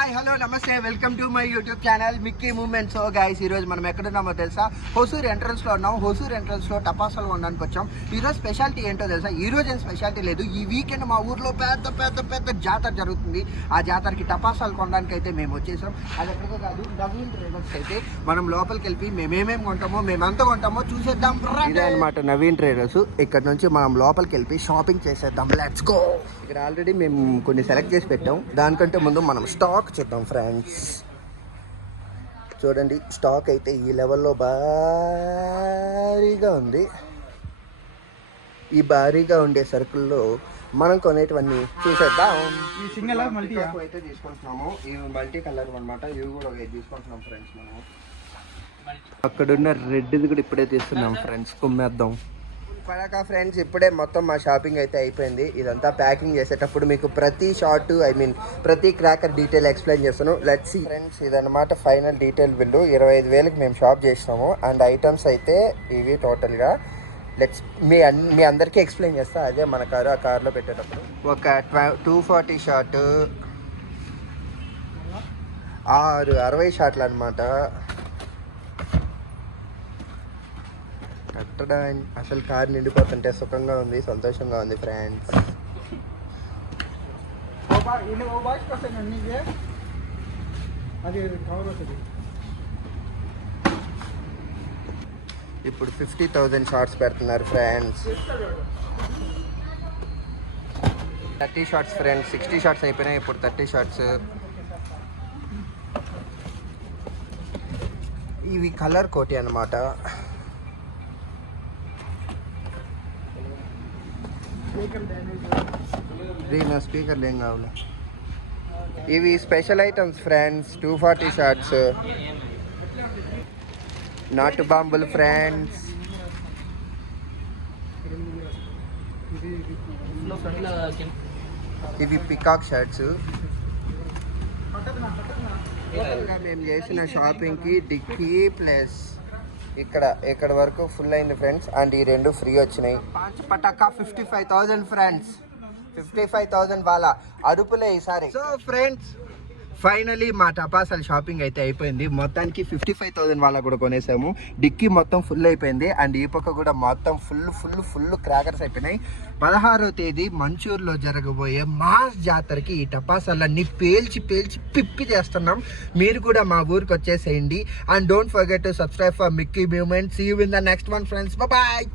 Hi hello నమస్తే welcome to my YouTube channel Mickey moments. So guys ఈరోజు మనం ఎక్కడున్నామో తెలుసా? హొసూర్ ఎంట్రన్స్లో ఉన్నాం. హొసూర్ ఎంట్రన్స్లో టపాసాలు కొనడానికి వచ్చాం. ఈరోజు స్పెషాలిటీ ఏంటో తెలుసా? ఈరోజు ఏం స్పెషాలిటీ లేదు. ఈ వీకెండ్ మా ఊర్లో పెద్ద పెద్ద పెద్ద జాతర జరుగుతుంది. ఆ జాతరకి టపాసాలు కొనడానికి అయితే మేము వచ్చేసాం. అది ఎక్కడికో కాదు, నవీన్ ట్రేడర్స్ అయితే మనం లోపలికి వెళ్ళి మేమేమేమి కొంటామో మేమంతా కొంటామో చూసేద్దాం. ఇదే అనమాట నవీన్ ట్రేడర్స్. ఇక్కడ నుంచి మనం లోపలికి వెళ్ళి షాపింగ్ చేసేద్దాం. Let's go. ఇక్కడ ఆల్రెడీ మేము కొన్ని సెలెక్ట్ చేసి పెట్టాం. దానికంటే ముందు మనం స్టాక్ చూద్దాం ఫ్రెండ్స్. చూడండి, స్టాక్ అయితే ఈ లెవెల్లో భారీగా ఉంది. ఈ భారీగా ఉండే సరుకుల్లో మనం కొనేటివన్నీ చూసేద్దాం. ఈ సింగిల్ మల్టీ అయితే తీసుకుంటున్నాము. ఇవి మల్టీ కలర్ అనమాట. ఇవి కూడా తీసుకుంటున్నాం ఫ్రెండ్స్. మనం అక్కడున్న రెడ్ది కూడా ఇప్పుడే తీస్తున్నాం ఫ్రెండ్స్. కుమ్మేద్దాం పడక ఫ్రెండ్స్. ఇప్పుడే మొత్తం మా షాపింగ్ అయితే అయిపోయింది. ఇదంతా ప్యాకింగ్ చేసేటప్పుడు మీకు ప్రతి షార్ట్ ప్రతి క్రాకర్ డీటెయిల్ ఎక్స్ప్లెయిన్ చేస్తాను. Let's see friends. ఇదన్నమాట ఫైనల్ డీటెయిల్ బిల్లు. 25,000కి మేము షాప్ చేసినాము. అండ్ ఐటమ్స్ అయితే ఇవి టోటల్గా. లెట్స్ మీ అందరికీ ఎక్స్ప్లెయిన్ చేస్తా. అదే మన కారు, ఆ కార్లో పెట్టేటప్పుడు ఒక 240 షార్ట్, 60 షార్ట్లు అనమాట. అసలు కారు నిండిపోతుంటే సుఖంగా ఉంది, సంతోషంగా ఉంది ఫ్రెండ్స్. ఇప్పుడు 50,000 షార్ట్స్ పెడుతున్నారు ఫ్రెండ్స్. 30 shorts friends. 60 షార్ట్స్ అయిపోయినాయి. ఇప్పుడు 30 షార్ట్స్. ఇవి కలర్ కోటి అన్నమాట. స్పీకర్లు ఏం కావాలి. ఇవి స్పెషల్ ఐటమ్స్ ఫ్రెండ్స్. 240 షార్ట్స్, నాటు బాంబులు ఫ్రెండ్స్. ఇవి పికాక్ షర్ట్స్. మేము చేసిన షాపింగ్కి డిక్కీ ప్లస్ ఇక్కడ వరకు ఫుల్ అయింది ఫ్రెండ్స్. అండ్ ఈ రెండు ఫ్రీ వచ్చినాయి. పటాకా 55,000 ఫ్రెండ్స్. 55,000 వాళ్ళ అరుపులే ఈసారి. సో ఫ్రెండ్స్, ఫైనలీ మా టపాసాల షాపింగ్ అయితే అయిపోయింది. మొత్తానికి 55,000 వాళ్ళ కూడా కొనేసాము. డిక్కీ మొత్తం ఫుల్ అయిపోయింది. అండ్ ఈ పక్క కూడా మొత్తం ఫుల్ క్రాకర్స్ అయిపోయినాయి. 16వ తేదీ మంచూర్లో జరగబోయే మాస్ జాతరకి ఈ టపాసాలన్నీ పేల్చి పిప్పి చేస్తున్నాం. మీరు కూడా మా ఊరికి వచ్చేసేయండి. And don't forget to subscribe for Mickey moments. See you in the next one friends. Bye.